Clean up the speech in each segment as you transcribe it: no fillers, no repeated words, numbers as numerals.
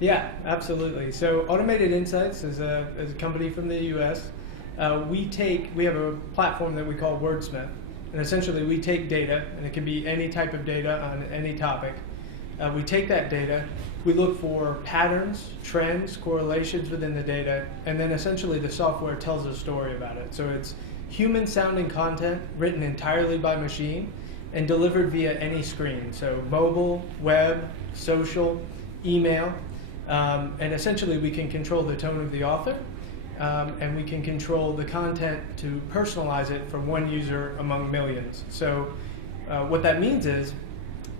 Yeah, absolutely. So Automated Insights is a company from the U.S. We have a platform that we call Wordsmith, and essentially we take data, and it can be any type of data on any topic. We take that data, we look for patterns, trends, correlations within the data, and then essentially the software tells a story about it. So it's human-sounding content written entirely by machine and delivered via any screen. So mobile, web, social, email, and essentially we can control the tone of the author, and we can control the content to personalize it from one user among millions. So what that means is,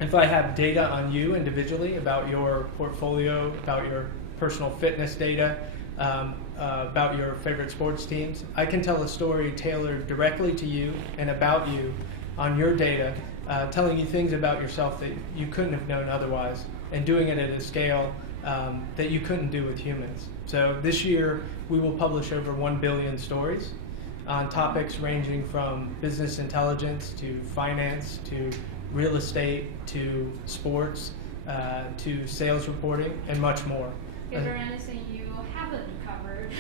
if I have data on you individually about your portfolio, about your personal fitness data, about your favorite sports teams, I can tell a story tailored directly to you and about you on your data, telling you things about yourself that you couldn't have known otherwise, and doing it at a scale that you couldn't do with humans. So this year we will publish over 1 billion stories on topics ranging from business intelligence to finance to real estate to sports to sales reporting and much more. Is there anything you haven't covered?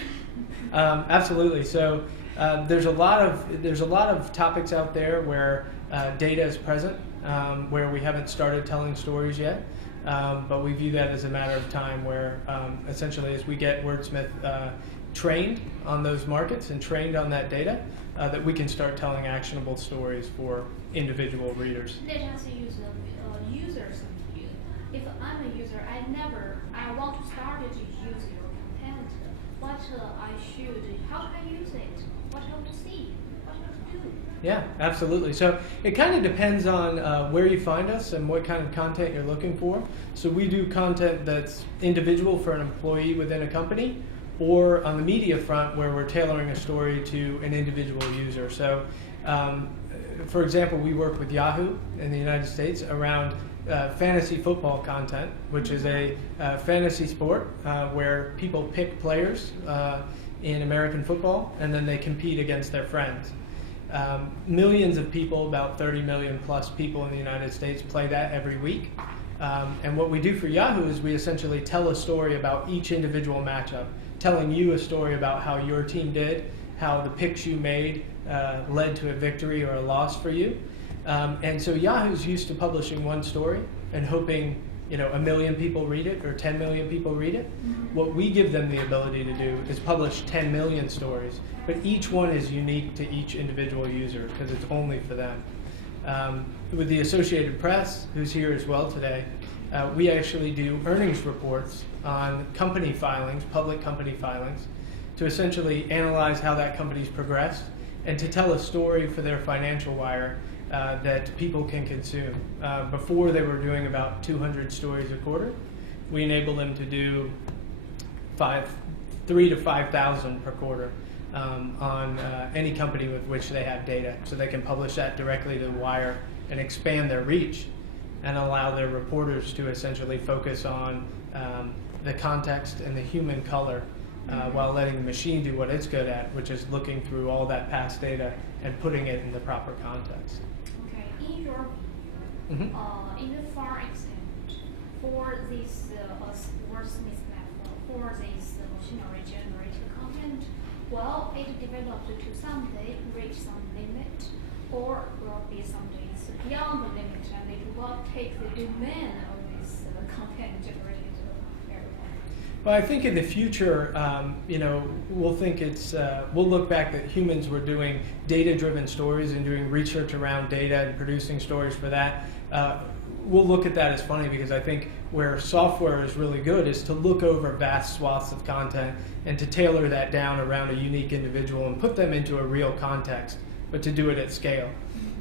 Absolutely. So there's a lot of topics out there where data is present, where we haven't started telling stories yet. But we view that as a matter of time where essentially as we get Wordsmith trained on those markets and trained on that data, that we can start telling actionable stories for individual readers. Let us use the user's view. If I'm a user, I want to start to use your content. What how can I use it? What I want to see? What I want to do? Yeah, absolutely. So it kind of depends on where you find us and what kind of content you're looking for. So we do content that's individual for an employee within a company, or on the media front where we're tailoring a story to an individual user. So for example, we work with Yahoo in the United States around fantasy football content, which is a fantasy sport where people pick players in American football and then they compete against their friends. Millions of people, about 30 million plus people in the United States, play that every week. And what we do for Yahoo is we essentially tell a story about each individual matchup, telling you a story about how your team did, how the picks you made led to a victory or a loss for you. And so Yahoo's used to publishing one story and hoping 1 million people read it or 10 million people read it. Mm-hmm. What we give them the ability to do is publish 10 million stories, but each one is unique to each individual user because it's only for them. With the Associated Press, who's here as well today, we actually do earnings reports on company filings, public company filings, to essentially analyze how that company's progressed and to tell a story for their financial wire that people can consume. Before they were doing about 200 stories a quarter. We enable them to do 3 to 5,000 per quarter on any company with which they have data. So they can publish that directly to the wire and expand their reach and allow their reporters to essentially focus on the context and the human color while letting the machine do what it's good at, which is looking through all that past data and putting it in the proper context. Okay, in your view, in the far extent, for this Wordsmith platform, for this machinery generated content, will it develop to someday reach some limit, or will be someday it's beyond the limit and it will take the domain of this content generated? Well, I think in the future, we'll look back that humans were doing data-driven stories and doing research around data and producing stories for that. We'll look at that as funny because I think where software is really good is to look over vast swaths of content and to tailor that down around a unique individual and put them into a real context, but to do it at scale.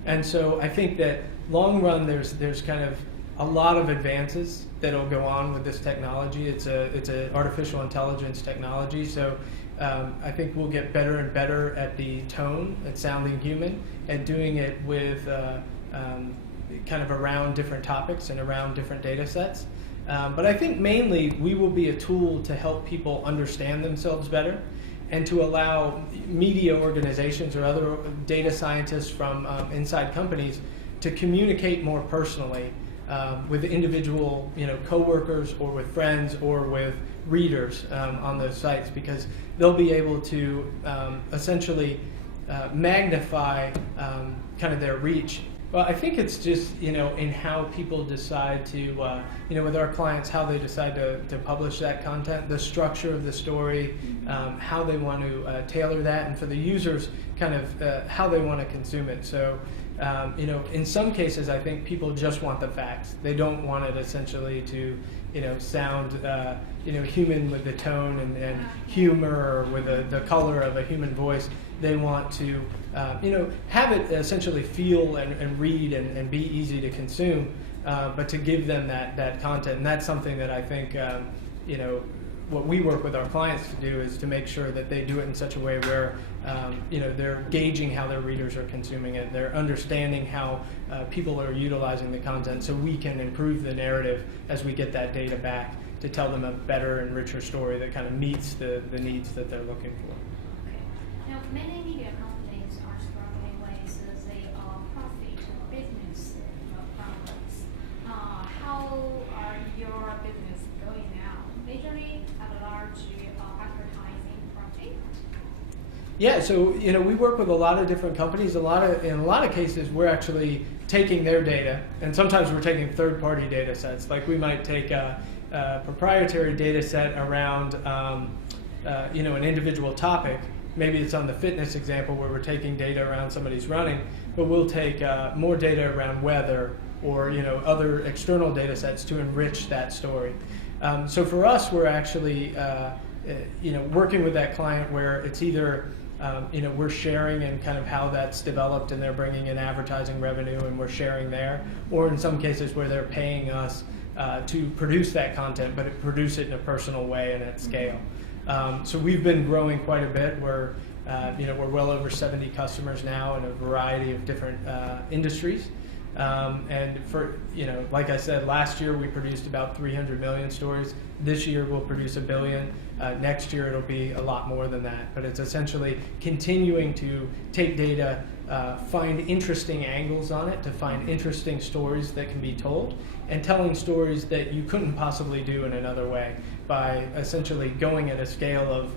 And so I think that long run, there's kind of a lot of advances that'll go on with this technology. It's a artificial intelligence technology, so I think we'll get better and better at the tone, at sounding human, and doing it with kind of around different topics and around different data sets. But I think mainly we will be a tool to help people understand themselves better and to allow media organizations or other data scientists from inside companies to communicate more personally with individual coworkers or with friends or with readers on those sites, because they'll be able to essentially magnify kind of their reach. Well, I think it's just in how people decide to with our clients, how they decide to publish that content, the structure of the story, how they want to tailor that, and for the users, kind of how they want to consume it. So in some cases, I think people just want the facts. They don't want it essentially to sound human with the tone and humor, or with the color of a human voice. They want to have it essentially feel and read and be easy to consume, but to give them that content. And that's something that I think what we work with our clients to do is to make sure that they do it in such a way where they're gauging how their readers are consuming it. They're understanding how people are utilizing the content, so we can improve the narrative as we get that data back to tell them a better and richer story that kind of meets the needs that they're looking for. Now, many media companies are struggling with the profit business problems. How are your business going now? Majorly at large advertising profit? Yeah, so we work with a lot of different companies. In a lot of cases, we're actually taking their data, and sometimes we're taking third-party data sets. Like we might take a proprietary data set around an individual topic. Maybe it's on the fitness example where we're taking data around somebody's running, but we'll take more data around weather or other external data sets to enrich that story. So for us, we're actually working with that client where it's either we're sharing in kind of how that's developed and they're bringing in advertising revenue and we're sharing there, or in some cases where they're paying us to produce that content, but produce it in a personal way and at scale. So we've been growing quite a bit. We're well over 70 customers now in a variety of different industries. And for like I said, last year we produced about 300 million stories. This year we'll produce 1 billion. Next year it'll be a lot more than that. But it's essentially continuing to take data, find interesting angles on it, to find interesting stories that can be told, and telling stories that you couldn't possibly do in another way, by essentially going at a scale of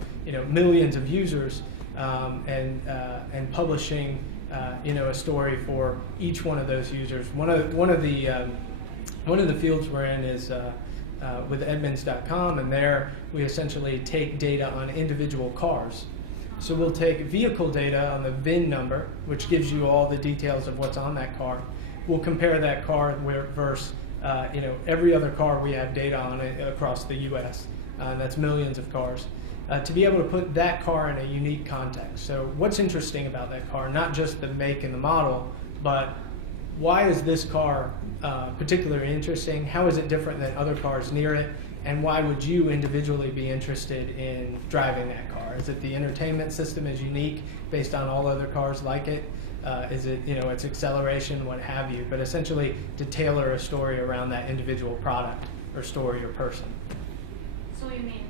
millions of users and publishing a story for each one of those users. One of the fields we're in is with Edmunds.com, and there we essentially take data on individual cars. So we'll take vehicle data on the VIN number, which gives you all the details of what's on that car. We'll compare that car versus every other car we have data on across the U.S. That's millions of cars. To be able to put that car in a unique context. So what's interesting about that car? Not just the make and the model, but why is this car particularly interesting? How is it different than other cars near it? And why would you individually be interested in driving that car? Is it the entertainment system is unique based on all other cars like it? Is it its acceleration, what have you? But essentially to tailor a story around that individual product or story or person. So you mean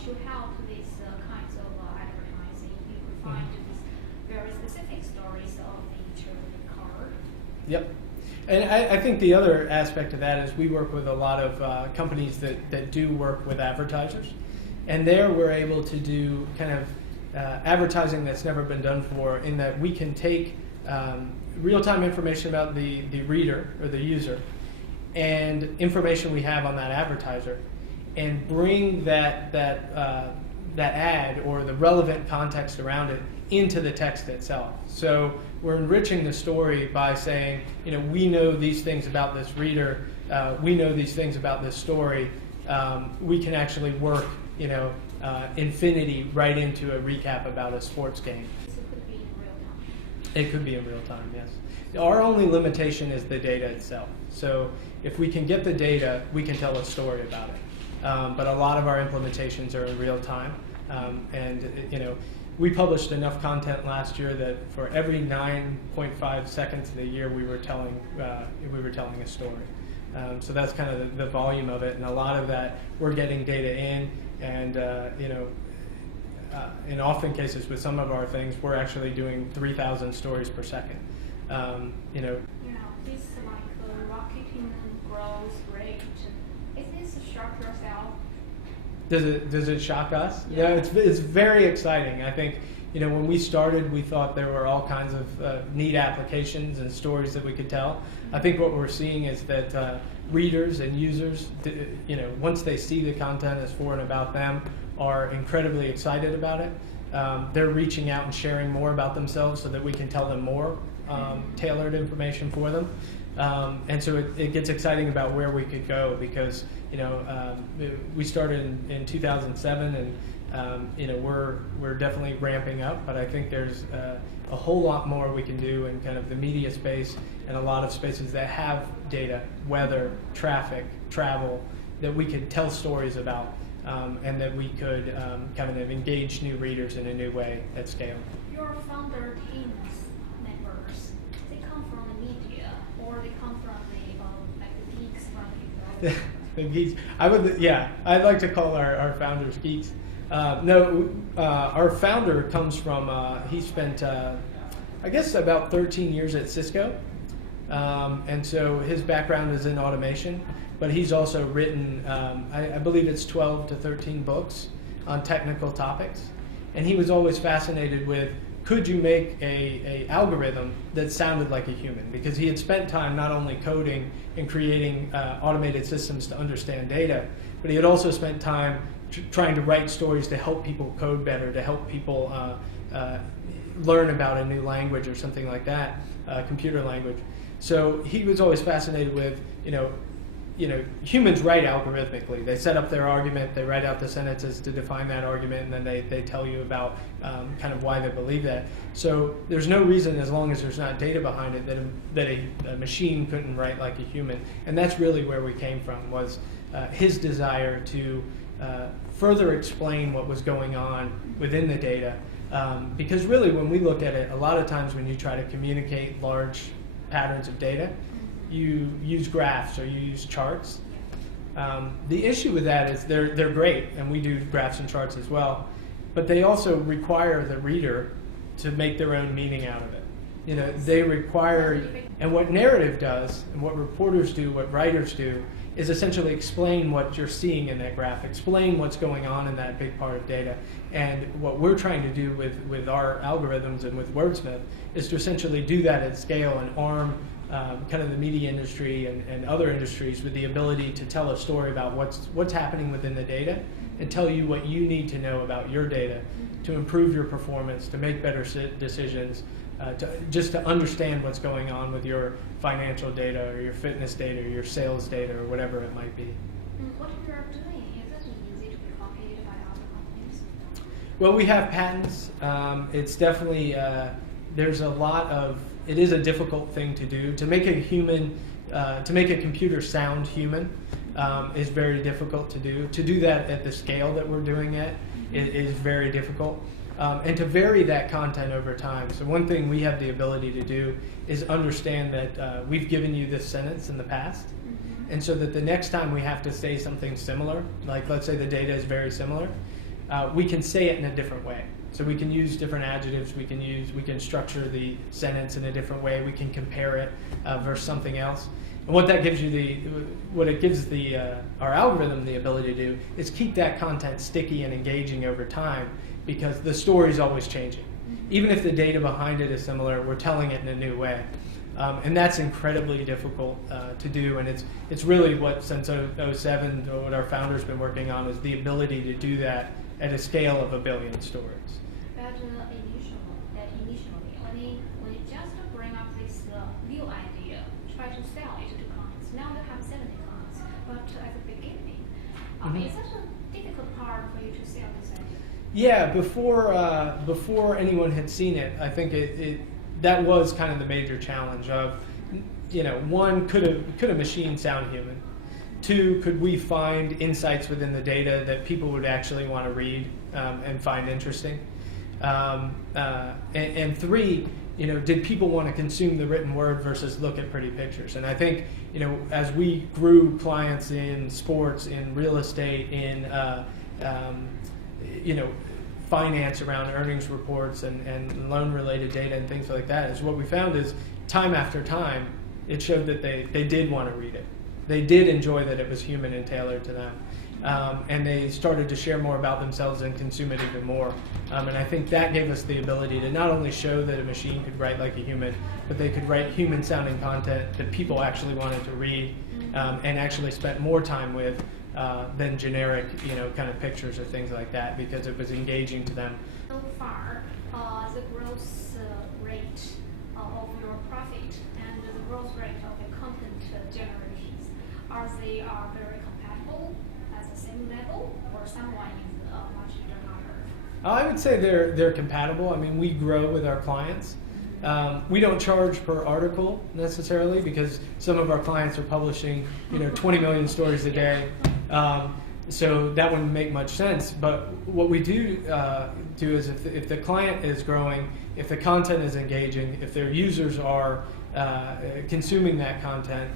to help these kinds of advertising, you could find these very specific stories of each car? Yep. And I think the other aspect of that is we work with a lot of companies that do work with advertisers. And there we're able to do kind of advertising that's never been done before, in that we can take real-time information about the reader or the user and information we have on that advertiser, and bring that ad or the relevant context around it into the text itself. So we're enriching the story by saying, we know these things about this reader, we know these things about this story. We can actually work, infinity right into a recap about a sports game. So it could be in real time. It could be in real time, yes. Our only limitation is the data itself. So if we can get the data, we can tell a story about it. But a lot of our implementations are in real time. We published enough content last year that for every 9.5 seconds of the year, we were telling a story. So that's kind of the volume of it, and a lot of that we're getting data in, and in often cases with some of our things, we're actually doing 3,000 stories per second. This like rocketing growth growth rate. Is this shock yourself? Does it shock us? Yeah, it's very exciting. I think, when we started, we thought there were all kinds of neat applications and stories that we could tell. I think what we're seeing is that readers and users, once they see the content as for and about them, are incredibly excited about it. They're reaching out and sharing more about themselves so that we can tell them more tailored information for them. And so it gets exciting about where we could go because, we started in 2007 and, we're definitely ramping up, but I think there's a whole lot more we can do in kind of the media space and a lot of spaces that have data, weather, traffic, travel, that we could tell stories about and that we could kind of engage new readers in a new way at scale. Your founder team's members, they come from the media or they come from the geeks from The geeks. I'd like to call our founders geeks. Our founder comes from, he spent, I guess, about 13 years at Cisco. And so his background is in automation, but he's also written, I believe it's 12 to 13 books on technical topics. And he was always fascinated with, could you make a algorithm that sounded like a human? Because he had spent time not only coding and creating automated systems to understand data, but he had also spent time trying to write stories to help people code better, to help people learn about a new language or something like that, computer language. So he was always fascinated with, humans write algorithmically. They set up their argument, they write out the sentences to define that argument, and then they tell you about kind of why they believe that. So there's no reason, as long as there's not data behind it, that a machine couldn't write like a human. And that's really where we came from, was his desire to further explain what was going on within the data. Because really, when we look at it, a lot of times when you try to communicate large patterns of data, you use graphs or you use charts. The issue with that is they're great, and we do graphs and charts as well, but they also require the reader to make their own meaning out of it. They require, and what narrative does, and what reporters do, what writers do, is essentially explain what you're seeing in that graph, explain what's going on in that big part of data. And what we're trying to do with our algorithms and with Wordsmith is to essentially do that at scale and arm kind of the media industry and other industries with the ability to tell a story about what's happening within the data and tell you what you need to know about your data to improve your performance, to make better decisions, just to understand what's going on with your financial data or your fitness data or your sales data or whatever it might be. What you are doing, is it easy to be copied by other companies? Well, we have patents. It's definitely, there's a lot of, it is a difficult thing to do. To make a human, to make a computer sound human is very difficult to do. To do that at the scale that we're doing it is very difficult. And to vary that content over time. So one thing we have the ability to do is understand that we've given you this sentence in the past, and so that the next time we have to say something similar, like let's say the data is very similar, we can say it in a different way. So we can use different adjectives, we can structure the sentence in a different way, we can compare it versus something else. And what that gives you our algorithm the ability to do is keep that content sticky and engaging over time, because the story is always changing. Even if the data behind it is similar, we're telling it in a new way. And that's incredibly difficult to do, and it's really what, since 2007, what our founder's been working on, is the ability to do that at a scale of 1 billion stories. But initially, when you just bring up this new idea, try to sell it to clients, now you have 70 clients, but at the beginning, is that a difficult part for you to sell this idea? Yeah, before anyone had seen it, I think that was kind of the major challenge of, one, could a machine sound human? 2, could we find insights within the data that people would actually want to read and find interesting? And 3, did people want to consume the written word versus look at pretty pictures? And I think, as we grew clients in sports, in real estate, in finance around earnings reports and loan-related data and things like that, is what we found is time after time, it showed that they did want to read it. they did enjoy that it was human and tailored to them. And they started to share more about themselves and consume it even more. And I think that gave us the ability to not only show that a machine could write like a human, but they could write human-sounding content that people actually wanted to read and actually spent more time with than generic, kind of pictures or things like that, because it was engaging to them. So far, the growth rate of your profit and the growth rate of the content generations, are they very compatible at the same level, or someone is much larger? I would say they're compatible. I mean, we grow with our clients. We don't charge per article necessarily, because some of our clients are publishing 20 million stories a day. So that wouldn't make much sense. But what we do is if the client is growing, if the content is engaging, if their users are consuming that content,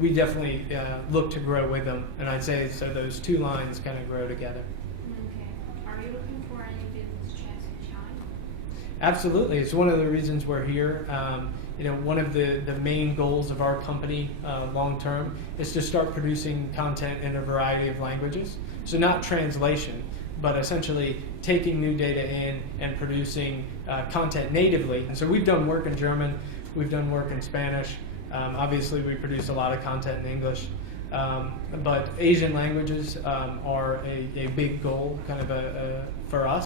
we definitely look to grow with them. And I'd say so those two lines kind of grow together. Okay. Are you looking for any business chance in China? Absolutely. It's one of the reasons we're here. One of the main goals of our company long term is to start producing content in a variety of languages. So not translation, but essentially taking new data in and producing content natively. And so we've done work in German, we've done work in Spanish. Obviously, we produce a lot of content in English. But Asian languages are a big goal kind of for us.